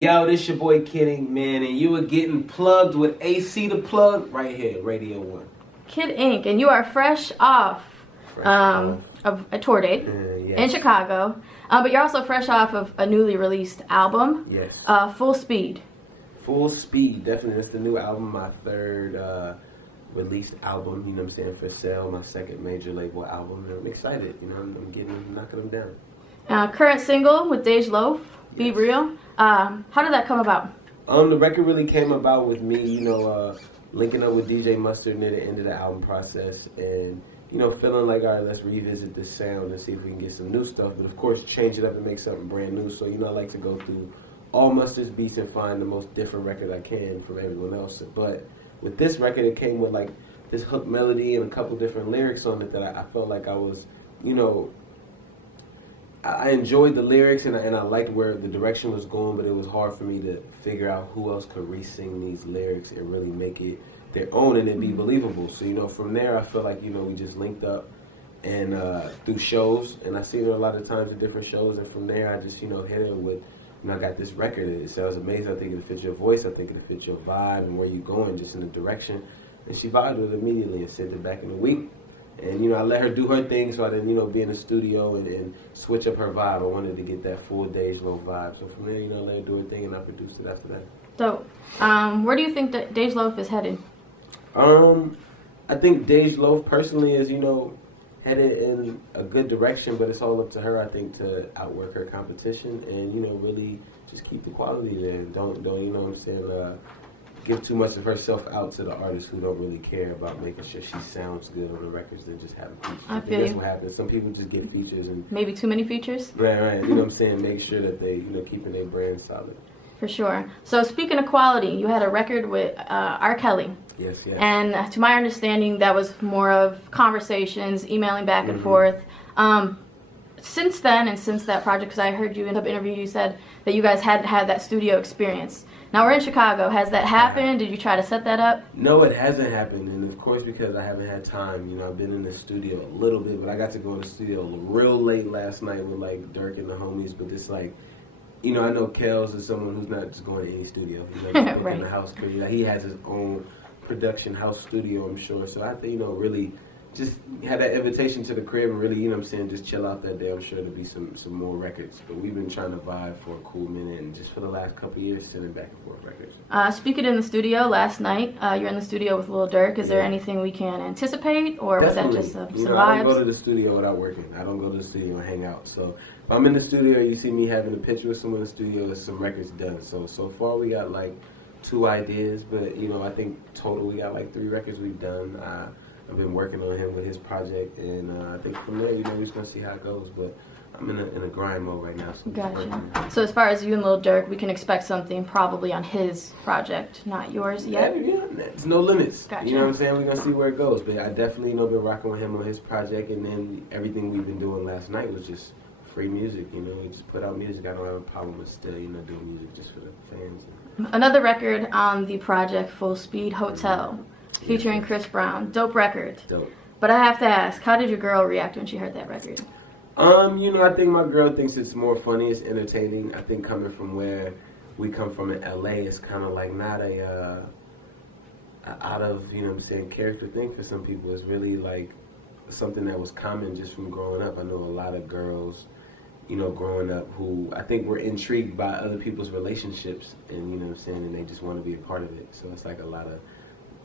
Yo, this your boy Kid Ink, man, and you were getting plugged with AC the Plug right here, Radio 1. Kid Ink, and you are fresh off of a tour date Yes. in Chicago, but you're also fresh off of a newly released album, Yes. Full Speed. Full Speed, definitely. That's the new album, my third released album, you know what I'm saying, for sale, my second major label album. And I'm excited, you know, I'm knocking them down. Current single with Dej Loaf, Be Yes. Real. How did that come about? The record really came about with me, linking up with DJ Mustard near the end of the album process and, feeling like, all right, let's revisit this sound and see if we can get some new stuff. But, of course, change it up and make something brand new. So, I like to go through all Mustard's beats and find the most different record I can from everyone else. But with this record, it came with, like, this hook melody and a couple different lyrics on it that I felt like I was, I enjoyed the lyrics and I liked where the direction was going, but it was hard for me to figure out who else could re-sing these lyrics and really make it their own and it be believable. So, from there, I feel like, we just linked up and through shows, and I seen her a lot of times at different shows, and from there, I just, hit her with, I got this record. It sounds amazing. I think it fits your voice. I think it fits your vibe and where you're going, just in the direction. And she vibed with it immediately and sent it back in a week. And, I let her do her thing so I didn't, be in the studio and switch up her vibe. I wanted to get that full Dej Loaf vibe. So from there, let her do her thing and I produced it after that. Dope. Where do you think that Dej Loaf is headed? I think Dej Loaf personally is, headed in a good direction, but it's all up to her, I think, to outwork her competition and, really just keep the quality there. Don't give too much of herself out to the artists who don't really care about making sure she sounds good on the records than just having features. I think feel that's you. what happens. Some people just get features and Maybe too many features? right. Make sure that they, keeping their brand solid. For sure. So speaking of quality, you had a record with R. Kelly. Yes. And to my understanding, that was more of conversations, emailing back and forth. Since then, and since that project, because I heard you in the interview, you said that you guys hadn't had that studio experience. Now we're in Chicago. Has that happened? Did you try to set that up? No, it hasn't happened, and of course because I haven't had time. I've been in the studio a little bit, but I got to go in the studio real late last night with like Dirk and the homies. But it's like, I know Kels is someone who's not just going to any studio. Just Right. in the house because he has his own production house studio, I'm sure. So I think really just had that invitation to the crib and really, just chill out that day. I'm sure there'll be some more records. But we've been trying to vibe for a cool minute and just for the last couple of years sending back and forth records. Speaking in the studio last night, you're in the studio with Lil Durk. Is there anything we can anticipate, or Definitely. was that just some I vibes? don't go to the studio without working. I don't go to the studio and hang out. So if I'm in the studio, you see me having a picture with someone in the studio, there's some records done. So far we got like 2 ideas, but I think total we got like 3 records we've done. I've been working on him with his project, and I think from there, we're just gonna see how it goes. But I'm in a grind mode right now. So Gotcha. So as far as you and Lil Durk, we can expect something probably on his project, not yours yet. Yeah, there's no limits. Gotcha. You know what I'm saying? We're gonna see where it goes. But I definitely been rocking with him on his project, and then everything we've been doing last night was just free music. We just put out music. I don't have a problem with still, doing music just for the fans. Another record on the project, Full Speed Hotel, featuring Chris Brown. Dope record. Dope. But I have to ask, how did your girl react when she heard that record? I think my girl thinks it's more funny, it's entertaining. I think coming from where we come from in LA, it's kind of like not a out of, character thing for some people. It's really like something that was common just from growing up. I know a lot of girls, growing up who I think were intrigued by other people's relationships and, and they just want to be a part of it. So it's like a lot of,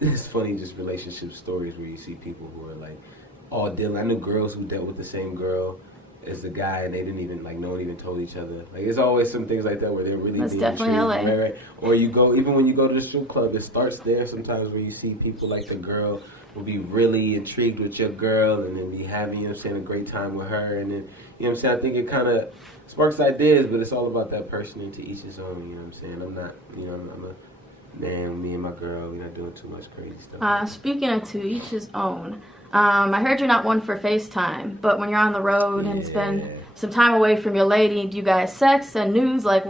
it's funny just relationship stories where you see people who are like all dealing. I knew girls who dealt with the same girl as the guy and they didn't even, like no one even told each other. Like it's always some things like that where they're really That's being definitely intrigued, LA. right? Or you go, even when you go to the strip club, it starts there sometimes where you see people like the girl will be really intrigued with your girl and then be having, a great time with her. And then, I think it kind of sparks ideas, but it's all about that person and to each his own, I'm not, I'm a man, me and my girl, we're not doing too much crazy stuff. Speaking of to each his own, I heard you're not one for FaceTime, but when you're on the road and spend some time away from your lady, do you guys sex and news? Like,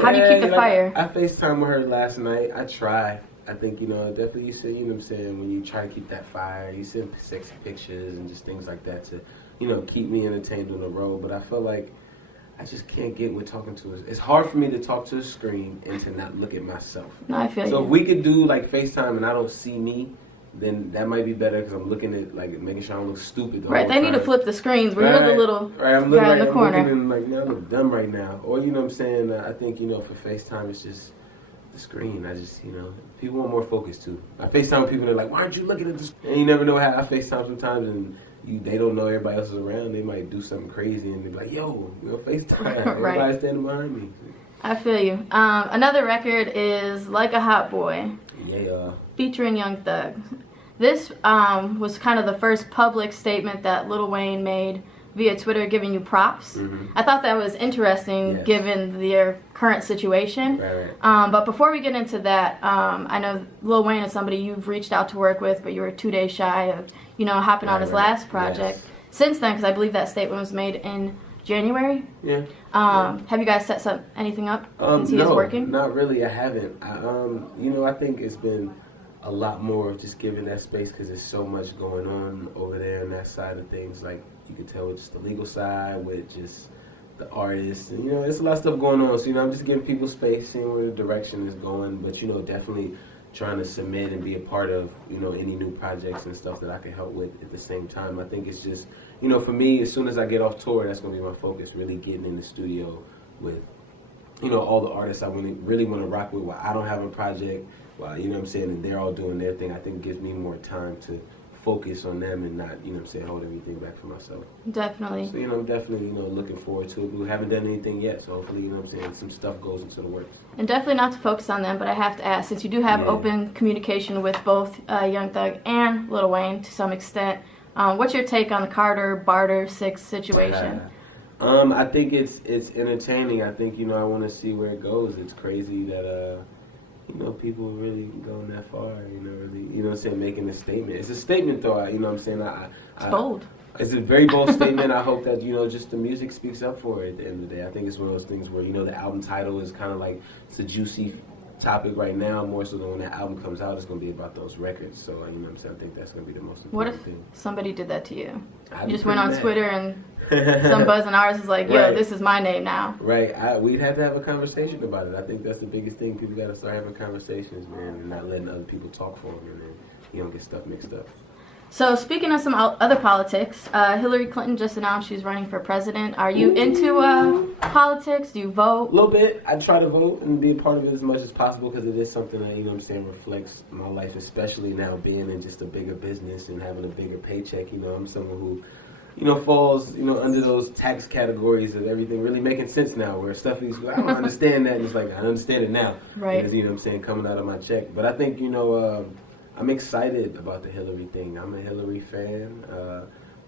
how do you keep the fire? I FaceTime with her last night. I try. I think, definitely you say, when you try to keep that fire, you send sexy pictures and just things like that to, keep me entertained on the road. But I feel like I just can't get with talking to it. It's hard for me to talk to a screen and to not look at myself. No, I feel So you. if we could do like FaceTime and I don't see me, then that might be better because I'm looking at like making sure I don't look stupid. Right, they need to flip the screens where you're the little I'm guy in the corner. I'm looking like, man, I look dumb right now. Or you know what I'm saying? I think for FaceTime it's just the screen. I just people want more focus too. I FaceTime with people and they're like, why aren't you looking at this? And you never know how I FaceTime sometimes and they don't know everybody else is around. They might do something crazy and they're like, yo, FaceTime. Right. Everybody's standing behind me. I feel you. Another record is Like a Hot Boy. Yeah. Featuring Young Thug. This was kind of the first public statement that Lil Wayne made via Twitter, giving you props. Mm-hmm. I thought that was interesting, given their current situation. Right. But before we get into that, I know Lil Wayne is somebody you've reached out to work with, but you were 2 days shy of hopping on his last project. Yes. Since then, because I believe that statement was made in January. Yeah. Have you guys set anything up since he is working? Not really. I haven't. I think it's been a lot more of just giving that space because there's so much going on over there on that side of things. Like you can tell with just the legal side, with just the artists, and there's a lot of stuff going on. So I'm just giving people space, seeing where the direction is going. But definitely trying to submit and be a part of any new projects and stuff that I can help with at the same time. I think it's just for me, as soon as I get off tour, that's gonna be my focus. Really getting in the studio with all the artists I really want to rock with. While I don't have a project, while and they're all doing their thing. I think it gives me more time to focus on them and not hold everything back for myself. Definitely. So I'm definitely looking forward to it. We haven't done anything yet, so hopefully some stuff goes into the works. And definitely not to focus on them, but I have to ask, since you do have open communication with both Young Thug and Lil Wayne to some extent, what's your take on the Carter Barter 6 situation? I think it's entertaining. I think I want to see where it goes. It's crazy that people really going that far. Really, making a statement. It's a statement, though. It's bold. It's a very bold statement. I hope that just the music speaks up for it. At the end of the day, I think it's one of those things where the album title is kind of like it's a juicy topic right now, more so than when that album comes out, it's going to be about those records. So, I think that's going to be the most important thing. What if somebody did that to you? I'd You just went on mad. Twitter and some buzz in ours is like, yo, Right. this is my name now. Right. We'd have to have a conversation about it. I think that's the biggest thing. People got to start having conversations, man, and not letting other people talk for them, and then you don't get stuff mixed up. So speaking of some other politics, Hillary Clinton just announced she's running for president. Are you into politics? Do you vote? A little bit. I try to vote and be a part of it as much as possible because it is something that, reflects my life, especially now being in just a bigger business and having a bigger paycheck. I'm someone who, falls, under those tax categories of everything really making sense now where stuff is, I don't understand that. And it's like, I understand it now. Right. Because, coming out of my check. But I think, I'm excited about the Hillary thing. I'm a Hillary fan.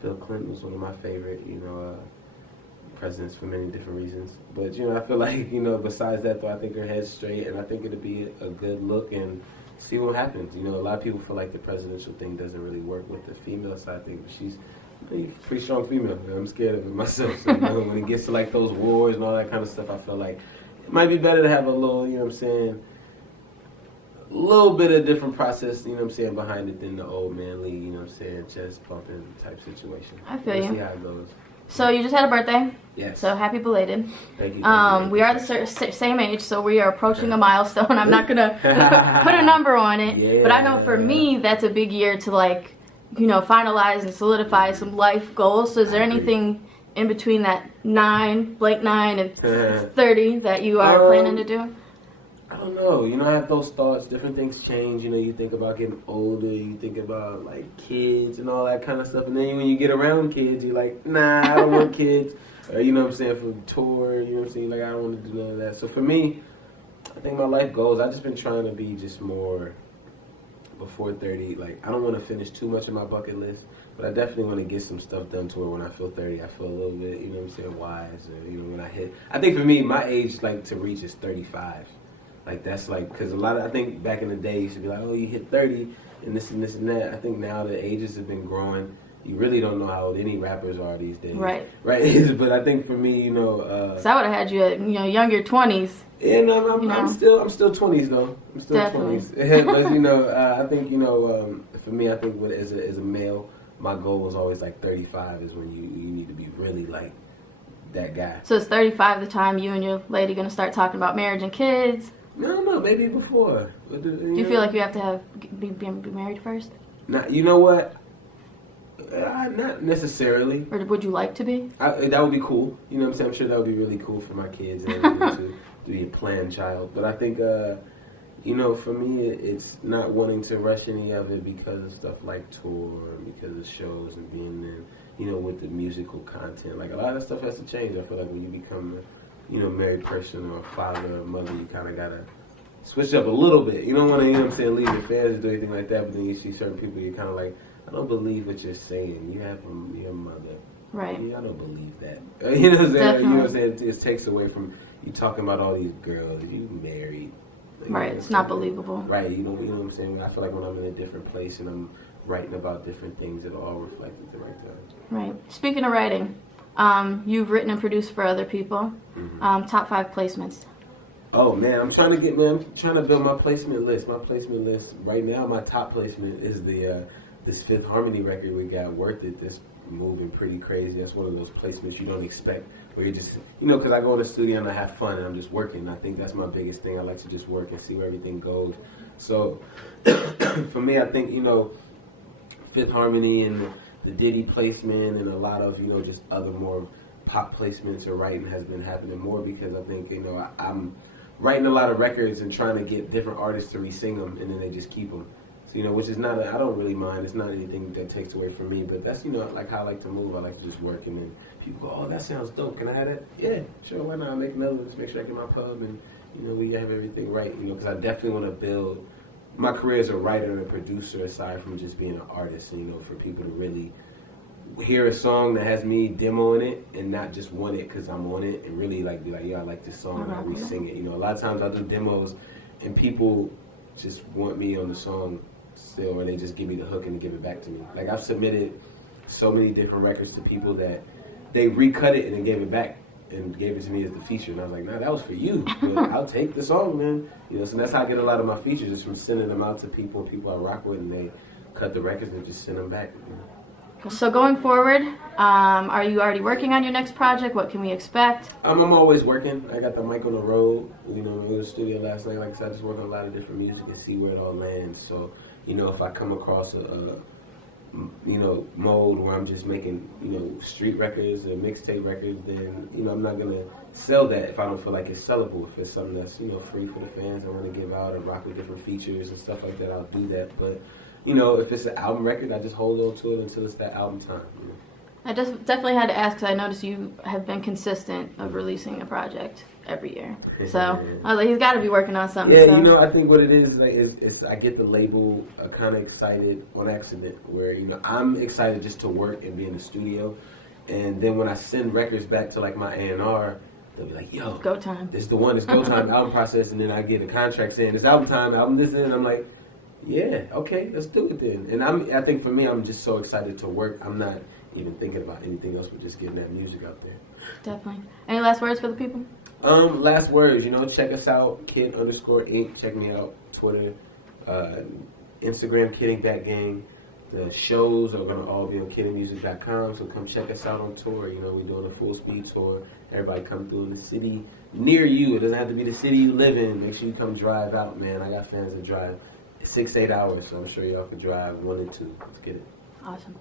Bill Clinton was one of my favorite, presidents for many different reasons. But, I feel like, besides that, though, I think her head's straight, and I think it'll be a good look and see what happens. A lot of people feel like the presidential thing doesn't really work with the female side thing, but she's a pretty strong female. I'm scared of it myself. So, when it gets to, like, those wars and all that kind of stuff, I feel like it might be better to have a little, little bit of different process, behind it than the old manly, chest bumping type situation. I feel We'll you. see how it goes. So you just had a birthday. Yes. So happy belated. Thank you. We are the same age, so we are approaching a milestone. I'm not gonna put a number on it, but I know for me that's a big year to finalize and solidify some life goals. So is there anything in between that 9 and 30 that you are planning to do? I don't know. I have those thoughts. Different things change. You think about getting older. You think about, like, kids and all that kind of stuff. And then when you get around kids, you're like, nah, I don't want kids. Or, for tour, like, I don't want to do none of that. So for me, I think my life goals, I've just been trying to be just more before 30. Like, I don't want to finish too much of my bucket list. But I definitely want to get some stuff done to where when I feel 30, I feel a little bit, wise. Or, when I hit. I think for me, my age, like, to reach is 35. Like, that's like, because I think back in the day, you should be like, oh, you hit 30 and this and this and that. I think now the ages have been growing. You really don't know how old any rappers are these days. Right. Right. But I think for me, so I would have had you at, younger 20s. Yeah, no, I'm still 20s though. I'm still Definitely. 20s. But, I think, for me, I think as a male, my goal was always like 35 is when you need to be really like that guy. So it's 35 the time you and your lady gonna start talking about marriage and kids? No, maybe before. Do you feel like you have to be married first? You know what? Not necessarily. Or would you like to be? That would be cool. You know what I'm saying? I'm sure that would be really cool for my kids and everything to be a planned child. But I think, you know, for me, it's not wanting to rush any of it because of stuff like tour, because of shows and being in, you know, with the musical content. Like, a lot of stuff has to change. I feel like when you become a, you know, married person or a father or a mother, you kind of got to switch up a little bit. You don't want to, you know what I'm saying, leave your fans or do anything like that, but then you see certain people, you're kind of like, I don't believe what you're saying. You have your mother. Right. I don't believe that. You know what I'm saying? Definitely. You know what I'm saying? It takes away from you talking about all these girls. You married. Like, Right. It's not believable. Right. You know what I'm saying? I feel like when I'm in a different place and I'm writing about different things, it'll all reflect at the right time. Right. Speaking of writing, you've written and produced for other people. Mm-hmm. Top 5 placements. Oh man, I'm trying to build my placement list. My placement list right now, my top placement is the this Fifth Harmony record we got, Worth It. That's moving pretty crazy. That's one of those placements you don't expect, where you're just, you know, because I go in the studio and I have fun and I'm just working. I think that's my biggest thing. I like to just work and see where everything goes. So for me, I think, you know, Fifth Harmony and the Diddy placement and a lot of, you know, just other more pop placements or writing has been happening more because I think, you know, I'm writing a lot of records and trying to get different artists to re-sing them, and then they just keep them. So, you know, which is not, I don't really mind. It's not anything that takes away from me, but that's, you know, like how I like to move. I like to just work, and then people go, oh, that sounds dope. Can I have that? Yeah, sure, why not? I'll make another one. Just make sure I get my pub, and, you know, we have everything right, you know, because I definitely want to build my career as a writer and a producer aside from just being an artist, and, you know, for people to really hear a song that has me demoing it and not just want it because I'm on it and really like be like, yeah, I like this song and I re-sing it. You know, a lot of times I do demos and people just want me on the song still, or they just give me the hook and give it back to me. Like, I've submitted so many different records to people that they recut it and then gave it back and gave it to me as the feature, and I was like, nah, that was for you, but I'll take the song, man. You know, so that's how I get a lot of my features, is from sending them out to people I rock with, and they cut the records and just send them back, you know. So going forward, are you already working on your next project? What can we expect? I'm always working. I got the mic on the road. You know, we were in the studio last night. Like I said, I just work on a lot of different music and see where it all lands. So, you know, if I come across a you know, mode where I'm just making, you know, street records or mixtape records, then, you know, I'm not going to sell that if I don't feel like it's sellable. If it's something that's, you know, free for the fans I want to give out or rock with different features and stuff like that, I'll do that. But, you know, if it's an album record, I just hold on to it until it's that album time. You know? I just definitely had to ask because I noticed you have been consistent of releasing a project every year. So I was like, he's got to be working on something. Yeah, so. You know, I think what it is, like, is I get the label kind of excited on accident, where, you know, I'm excited just to work and be in the studio, and then when I send records back to like my A&R, they'll be like, yo, go time. This is the one. It's go time album process, and then I get a contract saying it's album time, album this, and I'm like, yeah, okay, let's do it then. And I think for me, I'm just so excited to work. I'm not even thinking about anything else but just getting that music out there. Definitely. Any last words for the people? Last words, you know, check us out, Kid_Ink. Check me out, Twitter, Instagram, Kid Ink That Gang. The shows are gonna all be on kidandmusic.com, so come check us out on tour. You know, we're doing a full speed tour. Everybody come through in the city near you. It doesn't have to be the city you live in. Make sure you come drive out, man. I got fans that drive 6-8 hours, so I'm sure y'all could drive 1 and 2. Let's get it. Awesome.